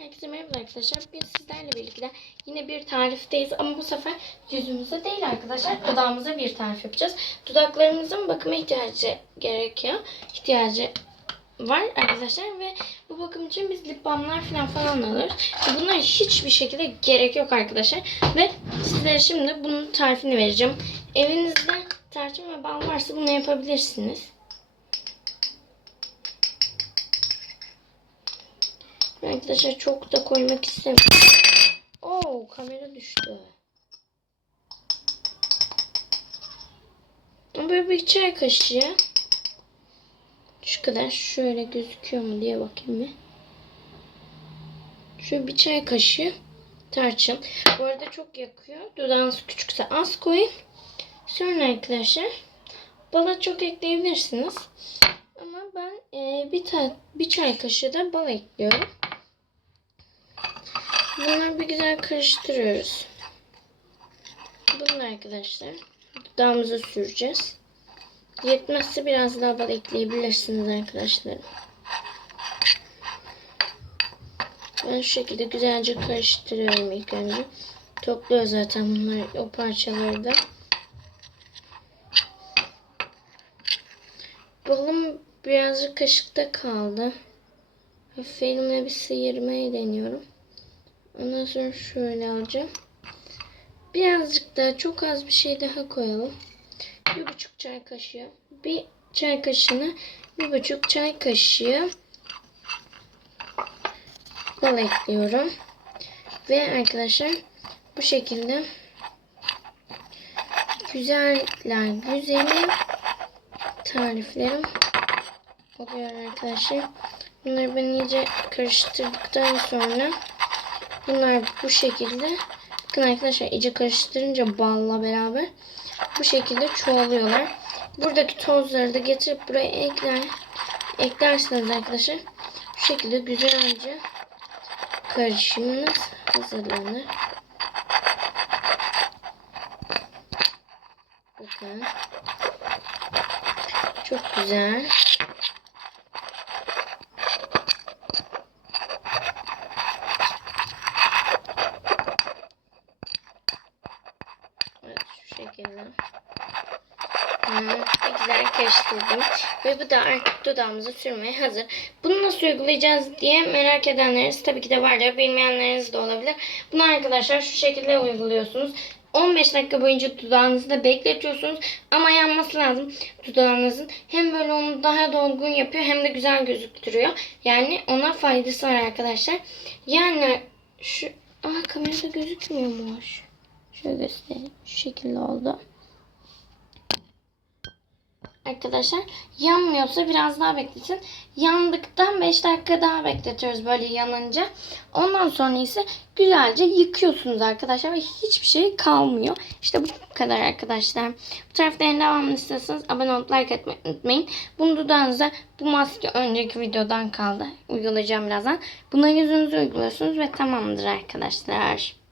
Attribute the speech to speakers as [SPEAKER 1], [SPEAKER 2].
[SPEAKER 1] Herkese merhaba arkadaşlar. Bugün sizlerle birlikte yine bir tarifteyiz ama bu sefer yüzümüze değil arkadaşlar. Dudağımıza bir tarif yapacağız. Dudaklarımızın bakıma ihtiyacı gerekiyor. İhtiyacı var arkadaşlar ve bu bakım için biz lip balmlar falan falan alıyoruz. Bunlara hiçbir şekilde gerek yok arkadaşlar. Ve sizlere şimdi bunun tarifini vereceğim. Evinizde tarçın ve bal varsa bunu yapabilirsiniz. Arkadaşlar çok da koymak istemiyorum. Oo kamera düştü. Ama Böyle bir çay kaşığı. Şu kadar şöyle gözüküyor mu diye bakayım bir. Şöyle bir çay kaşığı tarçın. Bu arada çok yakıyor. Dudağınız küçükse az koyun. Sonra arkadaşlar bala çok ekleyebilirsiniz. Ama ben e, bir, ta bir çay kaşığı da bal ekliyorum. Bunları karıştırıyoruz. Bunu arkadaşlar dudağımıza süreceğiz. Yetmezse biraz daha bal ekleyebilirsiniz arkadaşlar. Ben şu şekilde güzelce karıştırıyorum ilk önce. Topluyor zaten bunlar o parçaları da. Balım birazcık kaşıkta kaldı. Hafif elimle bir sıyırmayı deniyorum. Ondan sonra şöyle alacağım. Birazcık daha çok az bir şey daha koyalım. Bir buçuk çay kaşığı. Bir çay kaşığına bir buçuk çay kaşığı bal ekliyorum. Ve arkadaşlar bu şekilde güzeller güzeli tariflerim oluyor arkadaşlar. Bunları ben iyice karıştırdıktan sonra bunlar bu şekilde bakın arkadaşlar iyice karıştırınca balla beraber bu şekilde çoğalıyorlar. Buradaki tozları da getirip buraya ekler eklerseniz arkadaşlar bu şekilde güzelce karışımınız hazırlanır. Bakın. Çok güzel. Evet şu şekilde. Bir güzel karıştırdım. Ve bu da artık dudağımıza sürmeye hazır. Bunu nasıl uygulayacağız diye merak edenleriniz tabii ki de vardır. Bilmeyenleriniz de olabilir. Bunu arkadaşlar şu şekilde uyguluyorsunuz. 15 dakika boyunca dudağınızda bekletiyorsunuz. Ama yanması lazım dudağınızın. Hem böyle onu daha dolgun yapıyor hem de güzel gözüktürüyor. Yani ona faydası var arkadaşlar. Yani şu... Aa kamerada gözükmüyormuş. Şöyle göstereyim. Şu şekilde oldu. Arkadaşlar yanmıyorsa biraz daha bekletin. Yandıktan 5 dakika daha bekletiyoruz böyle yanınca. Ondan sonra ise güzelce yıkıyorsunuz arkadaşlar ve hiçbir şey kalmıyor. İşte bu kadar arkadaşlar. Bu tarafların devamını istiyorsanız abone olup like etmeyi unutmayın. Bunu dudağınıza bu maske önceki videodan kaldı. Uygulayacağım birazdan. Bunları yüzünüze uyguluyorsunuz ve tamamdır arkadaşlar.